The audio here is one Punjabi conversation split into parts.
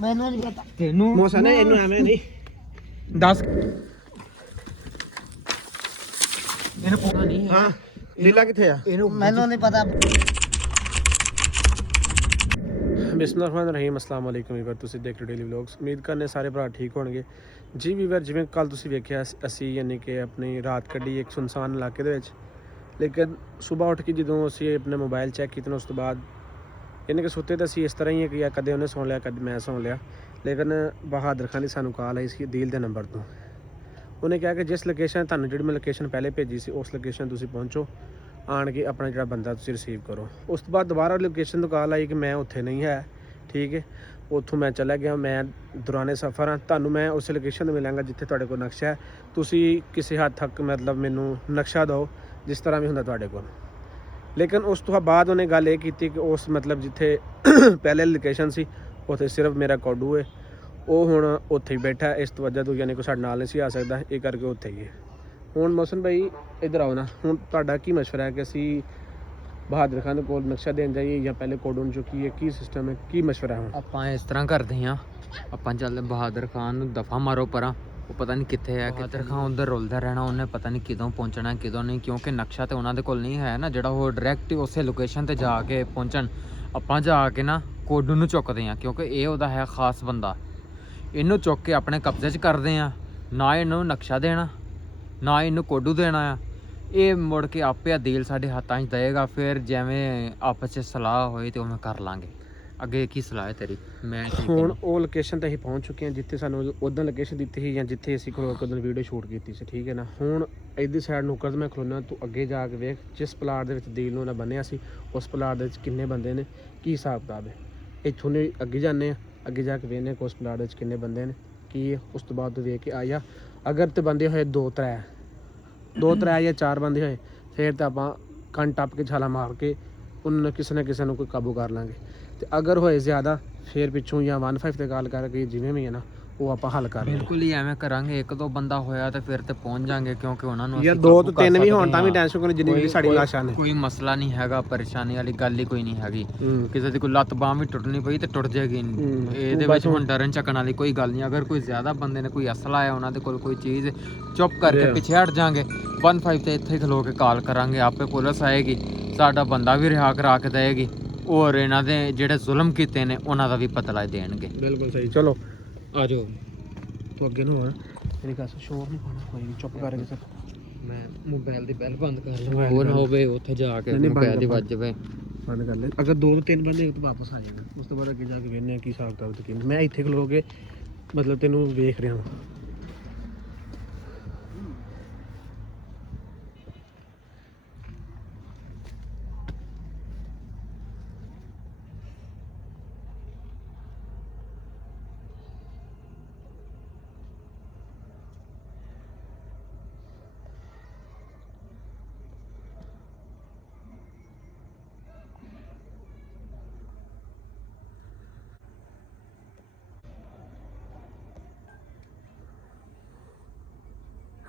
ਮੈਨੂੰ ਨਹੀਂ ਪਤਾ ਤੈਨੂੰ ਮੌਸਾ ਨੇ ਇਹਨੂੰ ਐਵੇਂ ਨਹੀਂ ਦੱਸ ਇਹਨੂੰ ਪਤਾ ਨਹੀਂ ਹੈ। ਹਾਂ ਲੀਲਾ ਕਿੱਥੇ ਆ? ਇਹਨੂੰ ਮੈਨੂੰ ਨਹੀਂ ਪਤਾ। ਬਿਸਮਿਲ੍ਲਾਹਿਰਰਹਿਮਾਨਿਰਰਹੀਮ ਅਸਲਾਮ ਵਾਲੇਕੁਮ ਵੀਰ, ਤੁਸੀਂ ਦੇਖ ਰਹੇ ਡੇਲੀ ਵਲੌਗਸ। ਉਮੀਦ ਕਰਨੇ ਸਾਰੇ ਭਰਾ ਠੀਕ ਹੋਣਗੇ ਜੀ ਵੀਰ। ਜਿਵੇਂ ਕੱਲ ਤੁਸੀਂ ਵੇਖਿਆ ਅਸੀਂ ਯਾਨੀ ਕਿ ਆਪਣੀ ਰਾਤ ਕੱਢੀ ਇੱਕ ਸੁਨਸਾਨ ਇਲਾਕੇ ਦੇ ਵਿੱਚ, ਲੇਕਿਨ ਸਵੇਰ ਉੱਠ ਕੇ ਜਦੋਂ ਅਸੀਂ ਆਪਣੇ ਮੋਬਾਈਲ ਚੈੱਕ ਕੀਤੇ ਉਸ ਤੋਂ ਬਾਅਦ ਯਾਨੀ ਕਿ ਸੁੱਤੇ ਤਾਂ ਅਸੀਂ ਇਸ ਤਰ੍ਹਾਂ ਹੀ ਹੈ ਕਿ ਕਦੇ ਉਹਨੇ ਸੁਣ ਲਿਆ ਕਦੇ ਮੈਂ ਸੁਣ ਲਿਆ, ਲੇਕਿਨ ਬਹਾਦਰ ਖਾਨ ਦੀ ਸਾਨੂੰ ਕਾਲ ਆਈ ਸੀ ਦੀਲ ਦੇ ਨੰਬਰ ਤੋਂ। ਉਹਨੇ ਕਿਹਾ ਕਿ ਜਿਸ ਲੋਕੇਸ਼ਨ ਤੁਹਾਨੂੰ ਜਿਹੜੀ ਮੈਂ ਲੋਕੇਸ਼ਨ ਪਹਿਲੇ ਭੇਜੀ ਸੀ ਉਸ ਲੋਕੇਸ਼ਨ ਤੁਸੀਂ ਪਹੁੰਚੋ, ਆਣ ਕੇ ਆਪਣਾ ਜਿਹੜਾ ਬੰਦਾ ਤੁਸੀਂ ਰਿਸੀਵ ਕਰੋ। ਉਸ ਤੋਂ ਬਾਅਦ ਦੁਬਾਰਾ ਲੋਕੇਸ਼ਨ ਤੋਂ ਕਾਲ ਆਈ ਕਿ ਮੈਂ ਉੱਥੇ ਨਹੀਂ ਹੈ, ਠੀਕ ਹੈ। ਉੱਥੋਂ ਮੈਂ ਚਲਾ ਗਿਆ, ਮੈਂ ਦੌਰਾਨੇ ਸਫ਼ਰ ਹਾਂ, ਤੁਹਾਨੂੰ ਮੈਂ ਉਸ ਲੋਕੇਸ਼ਨ 'ਤੇ ਮਿਲਾਂਗਾ ਜਿੱਥੇ ਤੁਹਾਡੇ ਕੋਲ ਨਕਸ਼ਾ ਹੈ। ਤੁਸੀਂ ਕਿਸੇ ਹੱਦ ਤੱਕ ਮਤਲਬ ਮੈਨੂੰ ਨਕਸ਼ਾ ਦਿਓ ਜਿਸ ਤਰ੍ਹਾਂ ਵੀ ਹੁੰਦਾ ਤੁਹਾਡੇ ਕੋਲ। ਲੇਕਿਨ ਉਸ ਤੋਂ ਬਾਅਦ ਉਹਨੇ ਗੱਲ ਇਹ ਕੀਤੀ ਕਿ ਉਸ ਮਤਲਬ ਜਿੱਥੇ ਪਹਿਲੇ ਲੋਕੇਸ਼ਨ ਸੀ ਉੱਥੇ ਸਿਰਫ ਮੇਰਾ ਕੋਡੂ ਹੈ, ਉਹ ਹੁਣ ਉੱਥੇ ਹੀ ਬੈਠਾ। ਇਸ ਤੋਂ ਵਜ੍ਹਾ ਤੋਂ ਯਾਨੀ ਕਿ ਸਾਡੇ ਨਾਲ ਨਹੀਂ ਸੀ ਆ ਸਕਦਾ, ਇਹ ਕਰਕੇ ਉੱਥੇ ਹੀ ਹੈ। ਹੁਣ ਮੌਸਮ ਭਾਈ ਇੱਧਰ ਆਓ ਨਾ, ਹੁਣ ਤੁਹਾਡਾ ਕੀ ਮਸ਼ਵਰਾ ਹੈ ਕਿ ਅਸੀਂ ਬਹਾਦਰ ਖਾਨ ਕੋਲ ਨਕਸ਼ਾ ਦੇਣ ਜਾਈਏ ਜਾਂ ਪਹਿਲੇ ਕੋਡੂ ਨੂੰ ਚੁੱਕੀਏ? ਕੀ ਸਿਸਟਮ ਹੈ, ਕੀ ਮਸ਼ਵਰਾ ਹੈ? ਹੁਣ ਆਪਾਂ ਇਸ ਤਰ੍ਹਾਂ ਕਰਦੇ ਹਾਂ, ਆਪਾਂ ਚੱਲਦੇ ਬਹਾਦਰ ਖਾਨ ਨੂੰ ਦਫਾ ਮਾਰੋ ਪਰਾਂ, ਉਹ ਪਤਾ ਨਹੀਂ ਕਿੱਥੇ ਹੈ। ਬਹਾਦਰ ਖਾਨ ਉੱਧਰ ਰੁਲਦਾ ਰਹਿਣਾ, ਉਹਨੇ ਪਤਾ ਨਹੀਂ ਕਦੋਂ ਪਹੁੰਚਣਾ ਕਦੋਂ ਨਹੀਂ, ਕਿਉਂਕਿ ਨਕਸ਼ਾ ਤੇ ਉਹਨਾਂ ਦੇ ਕੋਲ ਨਹੀਂ ਹੈ ਨਾ ਜਿਹੜਾ ਉਹ ਡਾਇਰੈਕਟ ਉਸੇ ਲੋਕੇਸ਼ਨ ਤੇ ਜਾ ਕੇ ਪਹੁੰਚਣ। ਆਪਾਂ ਜਾ ਕੇ ਨਾ ਕੋਡੂ ਨੂੰ ਚੁੱਕਦੇ ਹਾਂ, ਕਿਉਂਕਿ ਇਹ ਉਹਦਾ ਹੈ ਖਾਸ ਬੰਦਾ। ਇਹਨੂੰ ਚੁੱਕ ਕੇ ਆਪਣੇ ਕਬਜ਼ੇ 'ਚ ਕਰਦੇ ਹਾਂ, ਨਾ ਇਹਨੂੰ ਨਕਸ਼ਾ ਦੇਣਾ ਨਾ ਇਹਨੂੰ ਕੋਡੂ ਦੇਣਾ ਆ। ਇਹ ਮੁੜ ਕੇ ਆਪੇ ਦੀਲ ਸਾਡੇ ਹੱਥਾਂ 'ਚ ਦੇਗਾ, ਫਿਰ ਜਿਵੇਂ ਆਪਸ 'ਚ ਸਲਾਹ ਹੋਏ ਤੇ ਉਵੇਂ ਕਰ ਲਾਂਗੇ। ਅੱਗੇ ਕੀ ਸਲਾਹ ਹੈ ਤੇਰੀ? ਮੈਂ ਹੁਣ ਉਹ ਲੋਕੇਸ਼ਨ ਤੇ ਅਸੀਂ ਪਹੁੰਚ ਚੁੱਕੇ ਹਾਂ ਜਿੱਥੇ ਸਾਨੂੰ ਉਦੋਂ ਲੋਕੇਸ਼ਨ ਦਿੱਤੀ ਸੀ ਜਾਂ ਜਿੱਥੇ ਅਸੀਂ ਖਲੋ ਕੇ ਉਦੋਂ ਵੀਡੀਓ ਸ਼ੂਟ ਕੀਤੀ ਸੀ, ਠੀਕ ਹੈ ਨਾ। ਹੁਣ ਇੱਧਰ ਸਾਈਡ ਨੁੱਕਰ 'ਤੇ ਮੈਂ ਖਲੋਣਾ, ਤੂੰ ਅੱਗੇ ਜਾ ਕੇ ਵੇਖ ਜਿਸ ਪਲਾਟ ਦੇ ਵਿੱਚ ਦੀਲ ਨੂੰ ਨਾ ਬੰਨਿਆ ਸੀ ਉਸ ਪਲਾਟ ਦੇ ਵਿੱਚ ਕਿੰਨੇ ਬੰਦੇ ਨੇ, ਕੀ ਹਿਸਾਬ ਕਿਤਾਬ ਹੈ। ਇੱਥੋਂ ਨੇ ਅੱਗੇ ਜਾਂਦੇ ਹਾਂ, ਅੱਗੇ ਜਾ ਕੇ ਵੇਖਦੇ ਕਿ ਉਸ ਪਲਾਟ ਵਿੱਚ ਕਿੰਨੇ ਬੰਦੇ ਨੇ ਕੀ ਹੈ। ਉਸ ਤੋਂ ਬਾਅਦ ਤੂੰ ਵੇਖ ਕੇ ਆ ਜਾ, ਅਗਰ ਤੇ ਬੰਦੇ ਹੋਏ ਦੋ ਤਰੇ ਜਾਂ 4 ਬੰਦੇ ਹੋਏ ਫਿਰ ਤਾਂ ਆਪਾਂ ਕੰਨ ਟੱਪ ਕੇ ਛਾਲਾ ਮਾਰ ਕੇ ਉਹਨਾਂ ਨੂੰ ਕਿਸੇ ਨਾ ਕਿਸੇ ਨੂੰ ਕੋਈ ਕਾਬੂ ਕਰ ਲਾਂਗੇ। ਤੇ ਅਗਰ ਹੋਏ ਜ਼ਿਆਦਾ ਫਿਰ ਪਿੱਛੋਂ ਜਾਂ 15 ਤੇ ਕਾਲ ਕਰਕੇ ਜਿਵੇਂ ਵੀ ਹੈ ਨਾ ਉਹ ਆਪਾਂ ਹੱਲ ਕਰ ਲਾਂਗੇ। ਬਿਲਕੁਲ ਹੀ ਐਵੇਂ ਕਰਾਂਗੇ। ਇੱਕ ਦੋ ਬੰਦਾ ਹੋਇਆ ਤੇ ਫਿਰ ਤੇ ਪਹੁੰਚ ਜਾਾਂਗੇ, ਕਿਉਂਕਿ ਉਹਨਾਂ ਨੂੰ ਯਾਰ 2 ਤੋਂ 3 ਵੀ ਹੋਣ ਤਾਂ ਵੀ ਟੈਨਸ਼ਨ ਕੋਈ ਜਿੰਨੀ ਸਾਡੀ ਲਾਸ਼ਾਂ ਨੇ। ਕੋਈ ਮਸਲਾ ਨਹੀਂ ਹੈਗਾ, ਪਰੇਸ਼ਾਨੀ ਵਾਲੀ ਗੱਲ ਹੀ ਕੋਈ ਨਹੀਂ ਹੈਗੀ। ਕਿਸੇ ਦੀ ਕੋਈ ਲੱਤ ਬਾਂਹ ਵੀ ਟੁੱਟਣੀ ਪਈ ਤੇ ਟੁੱਟ ਜਾਏਗੀ, ਇਹਦੇ ਵਿੱਚ ਹੁਣ ਡਰਨ ਚੱਕਣ ਵਾਲੀ ਕੋਈ ਗੱਲ ਨਹੀਂ। ਅਗਰ ਕੋਈ ਜ਼ਿਆਦਾ ਬੰਦੇ ਨੇ ਕੋਈ ਅਸਲਾ ਹੈ ਉਹਨਾਂ ਦੇ ਕੋਲ ਕੋਈ ਚੀਜ਼, ਚੁੱਪ ਕਰਕੇ ਪਿੱਛੇ ਹਟ ਜਾਾਂਗੇ। 15 ਤੇ ਇੱਥੇ ਖਲੋ ਕੇ ਕਾਲ ਕਰਾਂਗੇ, ਆਪੇ ਪੁਲਿਸ ਆਏਗੀ, ਸਾਡਾ ਬੰਦਾ ਵੀ ਰਿਹਾ ਕਰਾ ਕੇ ਦੇਏਗੀ, ਔਰ ਇਹਨਾਂ ਦੇ ਜਿਹੜੇ ਜ਼ੁਲਮ ਕੀਤੇ ਨੇ ਉਹਨਾਂ ਦਾ ਵੀ ਪਤਾ ਲੱਗ ਦੇਣਗੇ। ਬਿਲਕੁਲ ਸਹੀ। ਚਲੋ ਆ ਜਾਓ, ਤੂੰ ਅੱਗੇ ਨੂੰ ਹੋਰ ਮੇਰੀ ਗੱਲ ਸ਼ੋਰ ਨਹੀਂ ਪਾਉਣਾ, ਕੋਈ ਨਹੀਂ, ਚੁੱਪ ਕਰਕੇ ਸਰ। ਮੈਂ ਮੋਬਾਈਲ ਦੀ ਬੈਲ ਬੰਦ ਕਰ ਲਵਾਂ, ਉਹ ਨਾ ਹੋਵੇ ਉੱਥੇ ਜਾ ਕੇ ਮੋਬਾਈਲ ਦੀ ਵੱਜ ਜਾਵੇ। ਬੰਦ ਕਰ ਲੈ। ਅਗਰ 2 ਤੋਂ 3 ਬੰਦੇ ਤਾਂ ਵਾਪਸ ਆ ਜਾਏਗਾ। ਉਸ ਤੋਂ ਬਾਅਦ ਅੱਗੇ ਜਾ ਕੇ ਵੇਖਦੇ ਹਾਂ ਕੀ ਹਿਸਾਬ ਕਿਤਾਬ ਤੇ ਕੀ। ਮੈਂ ਇੱਥੇ ਖਲੋ ਕੇ ਮਤਲਬ ਤੈਨੂੰ ਵੇਖ ਰਿਹਾ ਹਾਂ।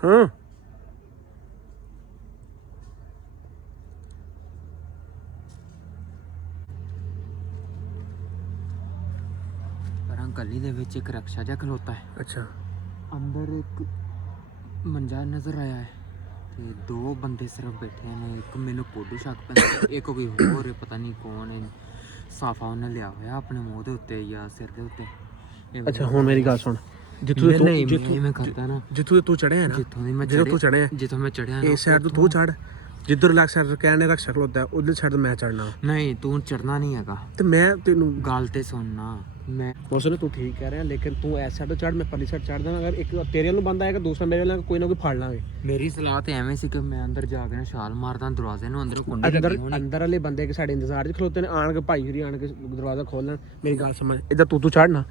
ਹਾਂ ਪਰ ਗਲੀ ਦੇ ਵਿੱਚ ਇੱਕ ਰਕਸ਼ਾ ਜਿਹਾ ਖਲੋਤਾ ਹੈ। ਅੱਛਾ, ਅੰਦਰ ਇੱਕ ਮੰਜਾ ਨਜ਼ਰ ਆਇਆ ਹੈ ਤੇ 2 ਬੰਦੇ ਸਿਰਫ ਬੈਠੇ ਨੇ। ਇੱਕ ਮੈਨੂੰ ਕੋਡੂ ਸ਼ੱਕ ਪੈਂਦਾ, ਇੱਕ ਕੋਈ ਹੋਰ ਹੈ, ਪਤਾ ਨਹੀਂ ਕੌਣ ਹੈ। ਸਾਫਾ ਉਹਨੇ ਲਿਆ ਹੋਇਆ ਆਪਣੇ ਮੂੰਹ ਦੇ ਉੱਤੇ ਜਾਂ ਸਿਰ ਦੇ ਉੱਤੇ। ਅੱਛਾ ਹੁਣ ਮੇਰੀ ਗੱਲ ਸੁਣ, ਜਿੱਥੋਂ ਤੂੰ ਮੈਂ ਕਰਦਾ ਨਾ, ਜਿੱਥੋਂ ਤੂੰ ਚੜਿਆ ਨਾ, ਜਿੱਥੋਂ ਦੀ ਮੈਂ ਜਦੋਂ ਤੂੰ ਚੜਿਆ ਜਿੱਥੋਂ ਮੈਂ ਚੜਿਆ ਇਸ ਸਾਈਡ ਤੋਂ ਤੂੰ ਚੜ, ਜਿੱਧਰ ਲੱਗ ਸਾਈਡ ਤੋਂ ਕਹਿਣੇ ਰਕਸ਼ਾ ਖਲੋਤਾ ਉਧਰ ਸਾਈਡ ਤੋਂ ਮੈਂ ਚੜਨਾ। ਨਹੀਂ, ਤੂੰ ਚੜਨਾ ਨਹੀਂ ਹੈਗਾ। ਤੇ ਮੈਂ ਤੈਨੂੰ ਗੱਲ ਤੇ ਸੁਣਨਾ, ਮੈਂ ਮੌਸਮ ਤੂੰ ਠੀਕ ਕਹਿ ਰਿਹਾ, ਲੇਕਿਨ ਤੂੰ ਇਸ ਸਾਈਡ ਤੋਂ ਚੜ, ਮੈਂ ਪਰਲੀ ਸਾਈਡ ਚੜਦਾ। ਅਗਰ ਇੱਕ ਤੇਰੇ ਨੂੰ ਬੰਦਾ ਆਏਗਾ, ਦੂਸਰਾ ਮੇਰੇ ਨਾਲ, ਕੋਈ ਨਾ ਕੋਈ ਫੜ ਲਾਂਗੇ। ਮੇਰੀ ਸਲਾਹ ਤੇ ਐਵੇਂ ਸੀ ਕਿ ਮੈਂ ਅੰਦਰ ਜਾ ਕੇ ਨਾ ਛਾਲ ਮਾਰਦਾ ਦਰਵਾਜ਼ੇ ਨੂੰ, ਅੰਦਰੋਂ ਕੁੰਡੀ ਅੰਦਰ ਲੱਗੀ ਹੋਣੀ। ਅੰਦਰ ਵਾਲੇ ਬੰਦੇ ਕਿ ਸਾਡੇ ਇੰਤਜ਼ਾਰ 'ਚ ਖਲੋਤੇ ਨੇ, ਆਣ ਕੇ ਭਾਈ ਹੋਰੀ ਆਣ ਕੇ ਦਰਵਾਜ਼ਾ ਖੋਲਣ। ਮੇਰੀ ਗੱਲ ਸਮਝ, ਇੱਧਰ ਤੂੰ ਚੜਨਾ,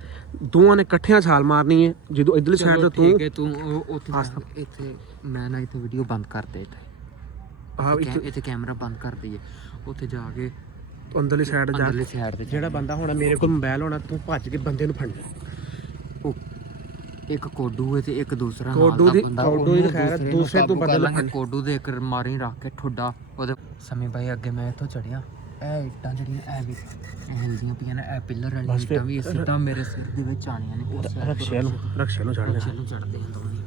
ਦੋਵਾਂ ਨੇ ਇਕੱਠਿਆਂ ਛਾਲ ਮਾਰਨੀ ਹੈ। ਜਦੋਂ ਇੱਧਰਲੀ ਸਾਈਡ ਤੋਂ ਠੀਕ ਹੈ, ਤੂੰ ਉੱਥੇ ਇੱਥੇ ਮੈਂ ਨਾ ਇੱਥੇ ਵੀਡੀਓ ਬੰਦ ਕਰ ਦੇ, ਇੱਥੇ ਕੈਮਰਾ ਬੰਦ ਕਰ ਦਈਏ। ਉੱਥੇ ਜਾ ਕੇ ਅੰਦਰਲੀ ਸਾਈਡ ਜਾ, ਅੰਦਰਲੀ ਸਾਈਡ ਤੇ ਜਿਹੜਾ ਬੰਦਾ ਹੋਣਾ ਮੇਰੇ ਕੋਲ ਮੋਬਾਈਲ ਹੋਣਾ, ਤੂੰ ਭੱਜ ਕੇ ਬੰਦੇ ਨੂੰ ਫੜਨਾ। ਉਹ ਇੱਕ ਕੋਡੂ ਹੈ ਤੇ ਇੱਕ ਦੂਸਰਾ ਕੋਡੂ ਦੀ ਖੈਰ ਦੂਸਰੇ ਤੋਂ ਬਦਲ ਕੋਡੂ ਦੇ ਇੱਕ ਮਾਰੀ ਰੱਖ ਕੇ ਠੁੱਡਾ ਉਹਦੇ। ਸਮੀ ਭਾਈ ਅੱਗੇ ਮੈਂ ਇੱਥੋਂ ਚੜਿਆ, ਇਹ ਇੱਟਾਂ ਜਿਹੜੀਆਂ ਇਹ ਵੀ ਹਿਲਦੀਆਂ ਪਈਆਂ ਨੇ, ਇਹ ਪਿੱਲਰ ਵਾਲੀਆਂ ਬਸ ਫਿਰ ਇੱਟਾਂ ਵੀ ਸਿੱਧਾ ਮੇਰੇ ਸਿਰ ਦੇ ਵਿੱਚ ਆਣੀਆਂ ਨੇ। ਰਕਸ਼ੇ ਨੂੰ ਛੱਡ ਦੇ। ਚਲੋ ਚੜਦੇ ਹਾਂ ਦੋਵੇਂ।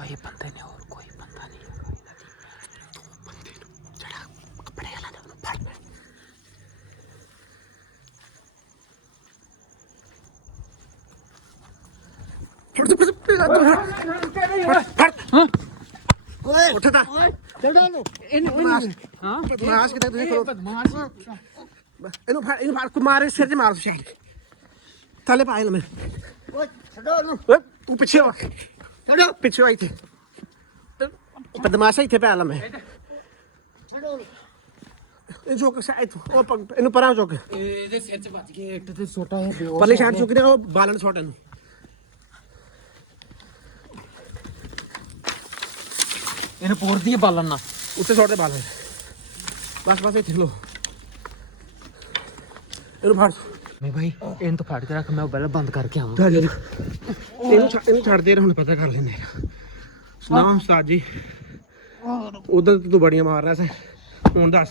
ये बंदे ने और कोई बंदा नहीं बंदे चढ़ा कपड़े वाला ने फड़ ओए उठता चढ़ा लो हां बदमाश कितना तुझे करो बदमाश इनु फाड़ को मारे सिर से मार दो शायद थले पाए में ओए छोड़ो ओए तू पीछे हो छोड़ो पीछे आई थी बदमाश ही थे पहला में छोड़ो ਇਹ ਚੁੱਕ ਸਾਈਡ ਉਹ ਇਹਨੂੰ ਪਰਾਂ ਚੁੱਕ ਇਹਦੇ ਸਿਰ 'ਚ ਵੱਜ ਗਿਆ ਇੱਟ ਤੇ ਛੋਟਾ ਹੈ ਪਰਲੇ ਸਾਈਡ ਚੁੱਕ ਦੇ ਉਹ ਬਾਲਣ ਛੋਟੇ ਨੂੰ ਇਹਨੂੰ ਪੋਰਦੀ ਹੈ ਬਾਲਣ ਨਾਲ ਉੱਤੇ ਛੋਟੇ ਬਾਲਣ ਬਸ ਇੱਥੇ ਲੋ ਇਹਨੂੰ ਫੜ ਮੈਂ ਭਾਈ ਇਹਨੂੰ ਤਾਂ ਫੜ ਕੇ ਰੱਖ, ਮੈਂ ਉਹ ਪਹਿਲਾਂ ਬੰਦ ਕਰਕੇ ਆਵਾਂ। ਇਹਨੂੰ ਛੱਡ ਦੇ ਹੁਣ ਪਤਾ ਕਰ ਲੈਂਦੇ ਸੁਣਾਓ ਉਸਤਾਦ ਜੀ ਉਧਰ ਤੂੰ ਬੜੀਆਂ ਮਾਰ ਰਿਹਾ ਸੀ ਹੁਣ ਦੱਸ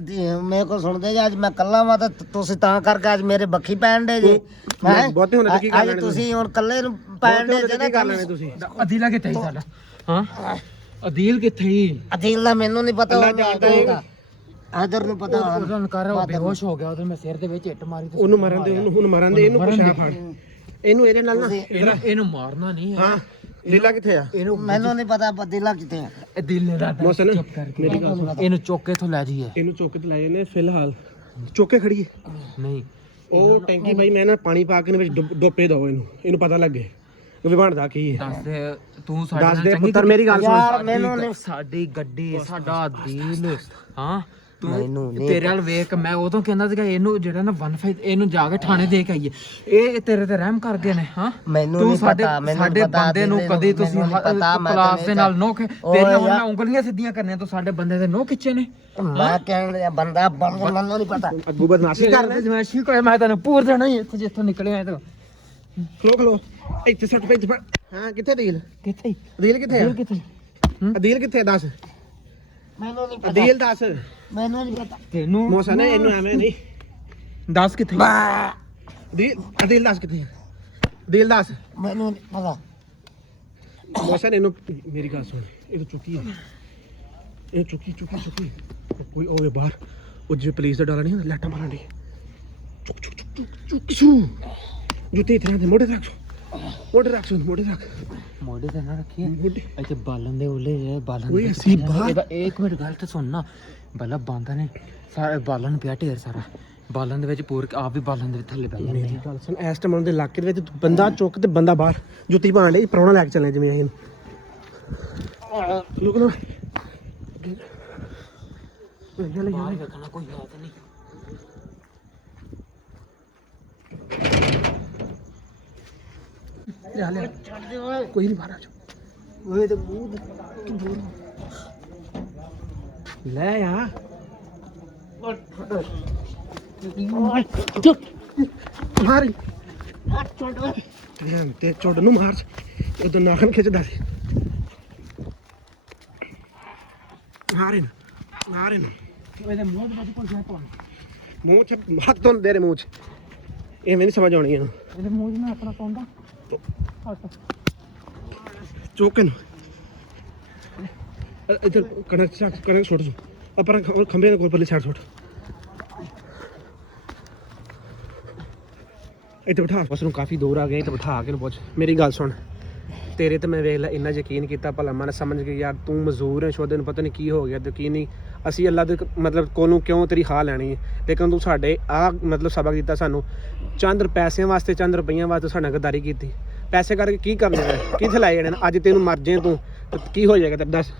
ਮੇਰੇ ਕੋਲ ਸੁਣਦੇ ਜੀ ਅੱਜ ਮੈਂ ਕੱਲਾ ਵਾਂ ਤਾਂ ਤੁਸੀਂ ਤਾਂ ਕਰਕੇ ਅੱਜ ਮੇਰੇ ਬੱਖੀ ਪੈਣ ਦੇ ਜੀ ਬਹੁਤੇ ਹੁੰਦੇ ਤਾਂ ਕੀ ਕਰ ਲੈਣੇ ਤੁਸੀਂ ਹੁਣ ਕੱਲੇ ਨੂੰ ਪੈਣ ਦੇ ਕੀ ਕਰ ਲੈਣੇ ਤੁਸੀਂ ਅਦੀਲਾ ਕਿੱਥੇ ਹੀ ਸਾਡਾ ਹਾਂ ਅਦੀਲ ਕਿੱਥੇ ਹੀ ਅਦੀਲ ਦਾ ਮੈਨੂੰ ਨਹੀਂ ਪਤਾ ਅੱਲਾ ਜਾਣਦਾ ਹੈ। ਆਦਰ ਨੂੰ ਪਤਾ ਉਹਨੂੰ ਕਰ ਉਹ ਬੇਹੋਸ਼ ਹੋ ਗਿਆ, ਉਹਦੇ ਮੈਂ ਸਿਰ ਦੇ ਵਿੱਚ ਇੱਟ ਮਾਰੀ ਤੇ ਉਹਨੂੰ ਮਰਨ ਦੇ ਉਹਨੂੰ ਮਰਨ ਦੇ ਇਹਨੂੰ ਪੁੱਛਿਆ ਫੜ ਇਹਨੂੰ ਇਹਦੇ ਨਾਲ ਨਾ ਇਹਨੂੰ ਮਾਰਨਾ ਨਹੀਂ ਹੈ। ਹਾਂ ਲੀਲਾ ਕਿੱਥੇ ਆ ਇਹਨੂੰ ਮੈਨੂੰ ਨਹੀਂ ਪਤਾ ਅਦੀਲਾ ਕਿੱਥੇ ਆ। ਇਹ ਦਿਲ ਨੇ ਰਾਤ ਮੋਸਨ ਚੁੱਪ ਕਰਕੇ ਮੇਰੀ ਗੱਲ ਸੁਣ ਇਹਨੂੰ ਚੁੱਕ ਕੇ ਤੋਂ ਲੈ ਜਾਈਏ। ਇਹਨੂੰ ਚੁੱਕ ਤੇ ਲਾਏ ਨੇ ਫਿਲਹਾਲ ਚੁੱਕ ਕੇ ਖੜੀਏ ਨਹੀਂ ਉਹ ਟੈਂਕੀ ਭਾਈ ਮੈਂ ਨਾ ਪਾਣੀ ਪਾ ਕੇ ਨੇ ਵਿੱਚ ਡੋਪੇ ਦੋ ਇਹਨੂੰ ਪਤਾ ਲੱਗੇ ਵੀ ਬਣਦਾ ਕੀ ਹੈ ਦੱਸ ਦੇ ਤੂੰ ਸਾਡੇ ਦੱਸ ਨਾਲ ਦੇ ਚੰਗੀ ਪੁੱਤਰ ਮੇਰੀ ਗੱਲ ਯਾਰ ਸੁਣ ਮੈਨੂੰ ਨਹੀਂ ਸਾਡੀ ਗੱਡੀ ਸਾਡਾ ਦਿਲ ਹਾਂ ਮੈਨੂੰ ਨਹੀਂ ਤੇਰੇ ਨਾਲ ਵੇਖ ਮੈਂ ਉਦੋਂ ਕਹਿੰਦਾ ਸੀਗਾ ਇਹਨੂੰ ਜਿਹੜਾ ਨਾ 15 ਇਹਨੂੰ ਜਾ ਕੇ ਥਾਣੇ ਦੇ ਕੇ ਆਈਏ। ਇਹ ਤੇਰੇ ਤੇ ਰਹਿਮ ਕਰ ਗਏ ਨੇ ਹਾਂ ਮੈਨੂੰ ਤੂੰ ਨਹੀਂ ਸਾਡੇ ਪਤਾ ਮੈਨੂੰ ਸਾਡੇ ਬੰਦੇ ਨੂੰ ਕਦੀ ਤੁਸੀਂ ਕਲਾਸ ਦੇ ਨਾਲ ਨੋ ਤੇਰੀਆਂ ਉਹਨਾਂ ਉਂਗਲੀਆਂ ਸਿੱਧੀਆਂ ਕਰਨੀਆਂ ਤੂੰ ਸਾਡੇ ਬੰਦੇ ਦੇ ਨੋ ਖਿੱਚੇ ਨੇ। ਮੈਂ ਕਹਿਣ ਬੰਦਾ ਬਣ ਗਿਆ ਮੈਨੂੰ ਨਹੀਂ ਪਤਾ ਅੱਗੂ ਬਦਮਾਸ਼ੀ ਕਰਦਾ ਜਮਾਸ਼ੀ ਕੋਈ ਮੈਂ ਤੈਨੂੰ ਪੂਰ ਦੇਣਾ ਹੀ ਇੱਥੇ ਜਿੱਥੋਂ ਨਿਕਲਿਆ ਤੂੰ ਖਲੋ ਇੱਥੇ ਸੱਟ ਪੈ ਇੱਥੇ ਹਾਂ ਕਿੱਥੇ ਦੀਲ ਕਿੱਥੇ ਅਦੀਲ ਕਿੱਥੇ ਆ ਕਿੱਥੇ ਅਦੀਲ ਕਿੱਥੇ ਆ ਦੱਸ ਮੈਨੂੰ ਨਹੀਂ ਪਤਾ ਅਦੀਲ ਦੱਸ ਮੈਨੂੰ ਨਹੀਂ ਪਤਾ ਤੈਨੂੰ ਮੋਸਾ ਨੇ ਇਹਨੂੰ ਐਵੇਂ ਨਹੀਂ ਦੱਸ ਕਿੱਥੇ ਅਦੀਲ ਦੱਸ ਕਿੱਥੇ ਅਦੀਲ ਦੱਸ ਮੈਨੂੰ ਨਹੀਂ ਪਤਾ ਮੋਸਾ ਨੇ ਇਹਨੂੰ ਮੇਰੀ ਗੱਲ ਸੁਣ ਇਹ ਤਾਂ ਚੁੱਕੀ ਹੈ ਇਹ ਚੁੱਕੀ ਕੋਈ ਹੋਵੇ ਬਾਹਰ ਉਹ ਜਿਵੇਂ ਪੁਲਿਸ ਦਾ ਡਰ ਨਹੀਂ ਹੁੰਦਾ ਲਾਟਾਂ ਮਾਰਨ ਦੀ ਚੁੱਕ ਜੁੱਤੇ ਇਤਨਾ ਦੇ ਮੋਢੇ ਰੱਖ ਮੋਢੇ ਤੇ ਨਾ ਰੱਖੀਏ ਇੱਥੇ ਬਾਲਣ ਦੇ ਉਲੇ ਜੇ ਬਾਲਣ ਓਏ ਅਸੀਂ ਬਾਹਰ ਇਹਦਾ ਇੱਕ ਮਿੰਟ ਗੱਲ ਤੇ ਸੁਣ ਨਾ ਪਹਿਲਾਂ ਬਾਂਦਾ ਨੇ ਸਾਰਾ ਬਾਲਣ ਪਿਆ ਢੇਰ ਸਾਰਾ ਬਾਲਣ ਦੇ ਵਿੱਚ ਪੂਰ ਆਪ ਵੀ ਬਾਲਣ ਦੇ ਥੱਲੇ ਪੈ ਜਾਂਦੇ ਮੇਰੀ ਗੱਲ ਸੁਣ ਇਸ ਟਾਈਮ ਦੇ ਇਲਾਕੇ ਦੇ ਵਿੱਚ ਬੰਦਾ ਚੁੱਕ ਤੇ ਬੰਦਾ ਬਾਹਰ ਜੁੱਤੀ ਪਾਣ ਲਈ ਪਰੌਣਾ ਲੈ ਕੇ ਚੱਲੇ ਜਿਵੇਂ ਅਸੀਂ ਲੋਕ ਨਾ ਬਾਹਰ ਵੇਖਣਾ ਕੋਈ ਹੈ ਤੇ ਨਹੀਂ ਲੈ ਕੋਈ ਨਹੀਂ ਬਾਹਰ ਆ ਜਾ ਓਏ ਤੇ ਮੂੰਹ ਲੈ ਆ ਮਾਰੀ ਤੇ ਚੋੜ ਨੂੰ ਮਾਰ ਉਹ ਨਾਖਨ ਖਿੱਚਦਾ ਸੀ ਮਾਰੇ ਨਾ ਇਹਦੇ ਮੂੰਹ ਦੇ ਵਿੱਚ ਕੋਈ ਹੈ ਪਾਉਣ ਮੂੰਹ ਚ ਹੱਥ ਤੋਂ ਦੇ ਰੇ ਮੂੰਹ ਚ ਇਹ ਨਹੀਂ ਸਮਝ ਆਉਣੀ ਇਹਨੂੰ ਇਹਦੇ ਮੂੰਹ 'ਚ ਨਾ ਆਪਣਾ ਪਾਉਂਦਾ ਚੋਕਨ ਇਧਰ ਕਣਕ ਛੋੜ ਜੋ ਪਰ ਖੰਬੇ ਦੇ ਕੋਲ ਪਰਲੀ ਸਾਈਡ ਛੋੜ ਇੱਥੇ ਬਿਠਾ ਉਸ ਨੂੰ ਕਾਫੀ ਦੂਰ ਆ ਗਏ ਤੇ ਬਿਠਾ ਕੇ ਨੂੰ ਪੁੱਛ ਮੇਰੀ ਗੱਲ ਸੁਣ ਤੇਰੇ ਤੇ ਮੈਂ ਵੇਖ ਲੈ ਇੰਨਾ ਯਕੀਨ ਕੀਤਾ ਭਲਾ ਮਨ ਸਮਝ ਕੇ ਯਾਰ ਤੂੰ ਮਜ਼ਦੂਰ ਹੈ ਸ਼ੋਦੇ ਨੂੰ ਪਤਾ ਨਹੀਂ ਕੀ ਹੋ ਗਿਆ ਤੇ ਕੀ ਨਹੀਂ ਅਸੀਂ ਅੱਲਾ ਦੇ ਮਤਲਬ ਕੋਲੋਂ ਕਿਉਂ ਤੇਰੀ ਹਾਲ ਲੈਣੀ ਹੈ ਲੇਕਿਨ ਤੂੰ ਸਾਡੇ ਆ ਮਤਲਬ ਸਬਕ ਦਿੱਤਾ ਸਾਨੂੰ ਚੰਦ ਪੈਸਿਆਂ ਵਾਸਤੇ ਚੰਦ ਰੁਪਈਆਂ ਵਾਸਤੇ ਸਾਡੇ ਨਾਲ ਗਦਾਰੀ ਕੀਤੀ ਪੈਸੇ ਕਰਕੇ ਕੀ ਕਰਨਾ ਹੈ ਕਿੱਥੇ ਲਾਏ ਜਾਣੇ ਅੱਜ ਤੈਨੂੰ ਮਰ ਜੇ ਤੂੰ ਤੇ ਕੀ ਹੋ ਜਾਏਗਾ ਤੇ ਦੱਸ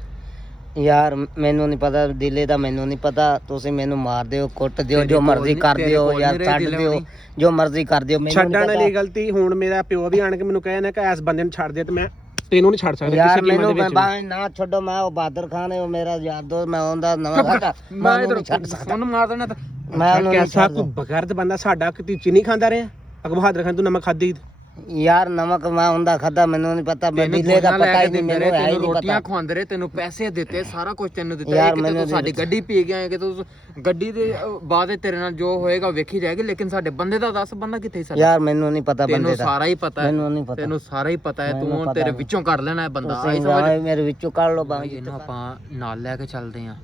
ਯਾਰ ਮੈਨੂੰ ਨਹੀਂ ਪਤਾ ਦਿਲੇ ਦਾ ਮੈਨੂੰ ਨਹੀਂ ਪਤਾ ਤੁਸੀਂ ਮੈਨੂੰ ਮਾਰ ਦਿਓ ਕੁੱਟ ਦਿਓ ਜੋ ਮਰਜ਼ੀ ਕਰ ਦਿਓ ਯਾਰ ਛੱਡ ਦਿਓ ਜੋ ਮਰਜ਼ੀ ਕਰ ਦਿਓ ਮੈਨੂੰ ਛੱਡਣ ਵਾਲੀ ਗਲਤੀ ਹੁਣ ਮੇਰਾ ਪਿਓ ਵੀ ਆਣ ਕੇ ਮੈਨੂੰ ਕਹੇ ਨਾ ਕਿ ਇਸ ਬੰਦੇ ਨੂੰ ਛੱਡ ਦੇ ਤੇ ਮੈਂ ਤੈਨੂੰ ਨਹੀਂ ਛੱਡ ਸਕਦਾ ਯਾਰ ਕਿਸੇ ਕੀਮਤ ਮੈਨੂੰ ਦੇ ਵਿੱਚ ਬਾਹਰ ਨਾ ਛੱਡੋ ਮੈਂ ਉਹ ਬਹਾਦਰ ਖਾਨ ਹੈ ਉਹ ਮੇਰਾ ਯਾਰ ਦੋਸਤ ਮੈਂ ਉਹਦਾ ਨਵਾਂ ਘਾਟਾ ਮੈਂ ਉਹਨੂੰ ਨਹੀਂ ਛੱਡ ਸਕਦਾ ਉਹਨੂੰ ਮਾਰ ਦੇਣਾ ਤਾਂ ਮੈਂ ਉਹਨੂੰ ਨਹੀਂ ਕੈਸਾ ਛੱਡ ਕੋਈ ਬਗੈਰਤ ਬੰਦਾ ਸਾਡਾ ਕਿਤੇ ਚੀਨੀ ਖਾਂਦਾ ਰਿਹਾ ਅਕ ਬਹਾਦਰ ਖਾਨ ਤੂੰ ਨਮਕ ਖਾਦੀ ਯਾਰ ਨਮਕ ਮੈਂ ਹੁੰਦਾ ਖਾਦਾ ਮੈਨੂੰ ਨਹੀਂ ਪਤਾ ਮੈਂ ਦਿਲੇ ਦਾ ਪਤਾ ਹੀ ਨਹੀਂ ਮੈਨੂੰ ਹੈ ਹੀ ਨਹੀਂ ਰੋਟੀਆਂ ਪਤਾ ਖਵਾਉਂਦੇ ਰਹੇ ਤੈਨੂੰ ਪੈਸੇ ਦਿੱਤੇ ਸਾਰਾ ਕੁਝ ਤੈਨੂੰ ਦਿੱਤਾ ਯਾਰ ਕਿ ਮੈਨੂੰ ਤੂੰ ਸਾਡੀ ਗੱਡੀ ਪੀ ਗਿਆ ਹੈ ਕਿ ਤੂੰ ਗੱਡੀ ਦੇ ਬਾਅਦ ਤੇਰੇ ਨਾਲ ਜੋ ਹੋਏਗਾ ਵੇਖੀ ਜਾਏਗੀ ਲੇਕਿਨ ਸਾਡੇ ਬੰਦੇ ਦਾ 10 ਬੰਦਾ ਕਿੱਥੇ ਸਾਡਾ ਯਾਰ ਮੈਨੂੰ ਨਹੀਂ ਪਤਾ ਤੈਨੂੰ ਬੰਦੇ ਦਾ ਸਾਰਾ ਹੀ ਪਤਾ ਹੈ ਮੈਨੂੰ ਨਹੀਂ ਪਤਾ ਤੈਨੂੰ ਸਾਰਾ ਹੀ ਪਤਾ ਹੈ ਮੈਨੂੰ ਤੂੰ ਪਤਾ ਤੇਰੇ ਨਹੀਂ। ਵਿੱਚੋਂ ਕਰ ਲੈਣਾ ਹੈ ਬੰਦਾ ਆਈ ਤੁਸੀਂ ਸਮਝ ਮੇਰੇ ਵਿੱਚੋਂ ਕੱਢ ਲਓ ਬਾਹਰ ਇਹਨੂੰ ਆਪਾਂ ਨਾਲ ਲੈ ਕੇ ਚੱਲਦੇ ਆਂ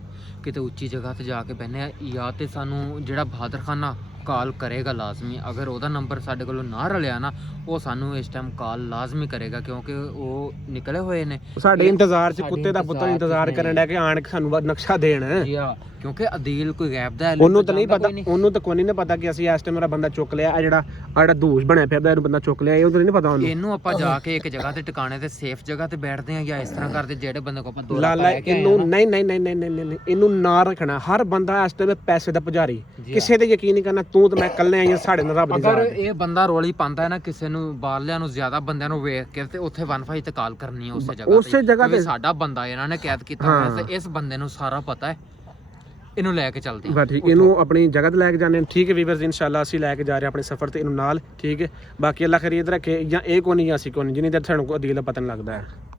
ਕਿਤੇ ਉੱਚੀ ਜਗ੍ਹਾ ਤੇ ਜਾ ਕੇ ਬਹਿਨੇ ਆ ਜਾਂ ਤੇ ਸਾਨੂੰ ਜਿਹੜਾ ਬਹਾਦਰ ਖਾਨਾ ਕਾਲ ਕਰੇਗਾ ਲਾਜ਼ਮੀ ਅਗਰ ਉਹਦਾ ਨੰਬਰ ਸਾਡੇ ਕੋਲੋਂ ਨਾ ਰਲਿਆ ਨਾ ਉਹ ਸਾਨੂੰ ਇਸ ਟਾਈਮ ਕਾਲ ਲਾਜ਼ਮੀ ਕਰੇਗਾ ਕਿਉਂਕਿ ਉਹ ਨਿਕਲੇ ਹੋਏ ਨੇ ਸਾਡੇ ਇੰਤਜ਼ਾਰ 'ਚ ਸਾਡੇ ਕੁੱਤੇ ਦਾ ਪੁੱਤਰ ਇੰਤਜ਼ਾਰ 'ਚ ਇੰਤਜ਼ਾਰ ਕਰਨ ਡਿਆ ਕਿ ਆਣ ਕੇ ਸਾਨੂੰ ਨਕਸ਼ਾ ਦੇਣ ਜੀ ਹਾਂ ਕਿਉਂਕਿ ਅਦੀਲ ਕੋਈ ਗਾਇਬ ਦਾ ਹੈ ਉਹਨੂੰ ਤਾਂ ਨਹੀਂ ਪਤਾ ਉਹਨੂੰ ਤਾਂ ਕੋਈ ਨਹੀਂ ਪਤਾ ਕਿ ਅਸੀਂ ਇਸ ਟਾਈਮ ਮੇਰਾ ਬੰਦਾ ਚੁੱਕ ਲਿਆ ਆ ਜਿਹੜਾ ਦੂਸ਼ ਬਣਿਆ ਫਿਰਦਾ ਇਹਨੂੰ ਬੰਦਾ ਚੁੱਕ ਲਿਆ ਇਹ ਤਾਂ ਨਹੀਂ ਪਤਾ ਉਹਨੂੰ ਇਹਨੂੰ ਆਪਾਂ ਜਾ ਕੇ ਇੱਕ ਜਗ੍ਹਾ ਤੇ ਟਿਕਾਣੇ ਤੇ ਸੇਫ ਜਗ੍ਹਾ ਤੇ ਬੈਠਦੇ ਆ ਜਾਂ ਇਸ ਤਰ੍ਹਾਂ ਕਰਦੇ ਜਿਹੜੇ ਬੰਦੇ ਕੋਲ ਆਪਾਂ ਦੋ ਲਾਲਾ ਇਹਨੂੰ ਨਹੀਂ ਇਹਨੂੰ ਨਾ ਰੱਖਣਾ ਹਰ ਬੰਦਾ ਇਸ ਟਾਈਮ ਪੈਸੇ ਦਾ ਪੁਜਾਰੀ ਕਿਸੇ ਤੇ ਯਕੀਨ ਨਹੀਂ ਕਰਨਾ ਤੂੰ ਤੇ ਮੈਂ ਇਕੱਲੇ ਆਈਆਂ ਸਾਡੇ ਨਾਲ ਰੱਬ ਦੀ ਅਗਰ ਇਹ ਬੰਦਾ ਰੋਲੀ ਪਾਉਂਦਾ ਹੈ ਨਾ ਕਿਸੇ ਨੂੰ ਬਾਹਰਲਿਆਂ ਨੂੰ ਜ਼ਿਆਦਾ ਬੰਦਿਆਂ ਨੂੰ ਵੇਖ ਕੇ ਤੇ ਉੱਥੇ 15 ਤੇ ਕਾਲ ਕਰਨੀ ਹੈ ਉਸੇ ਜਗ੍ਹਾ ਤੇ ਸਾਡਾ ਬੰਦਾ ਇਹਨਾਂ ਨੇ ਕੈਦ ਕੀਤਾ ਹੋਇਆ ਤੇ ਇਸ ਬੰਦੇ ਨੂੰ ਸਾਰਾ ਪਤਾ ਹੈ ਇਹਨੂੰ ਲੈ ਕੇ ਚੱਲਦੇ ਬਸ ਠੀਕ ਇਹਨੂੰ ਆਪਣੀ ਜਗ੍ਹਾ ਤੇ ਲੈ ਕੇ ਜਾਣੇ ਠੀਕ ਹੈ ਵੀਵਰਸ ਇਨਸ਼ਾਅੱਲਾ ਅਸੀਂ ਲੈ ਕੇ ਜਾ ਰਹੇ ਆਪਣੇ ਸਫ਼ਰ ਤੇ ਇਹਨੂੰ ਨਾਲ ਠੀਕ ਹੈ ਬਾਕੀ ਅੱਲਾ ਖੈਰੀਅਤ ਰੱਖੇ ਜਾਂ ਇਹ ਕੋਈ ਨਹੀਂ ਜਾਂ ਅਸੀਂ ਕੋਈ ਨਹੀਂ ਜਿੰਨੀ ਦੇਰ ਸਾਨੂੰ ਕੋਈ ਅਦੀਲ ਦਾ ਪਤਾ ਨਹੀਂ ਲੱਗਦਾ ਹੈ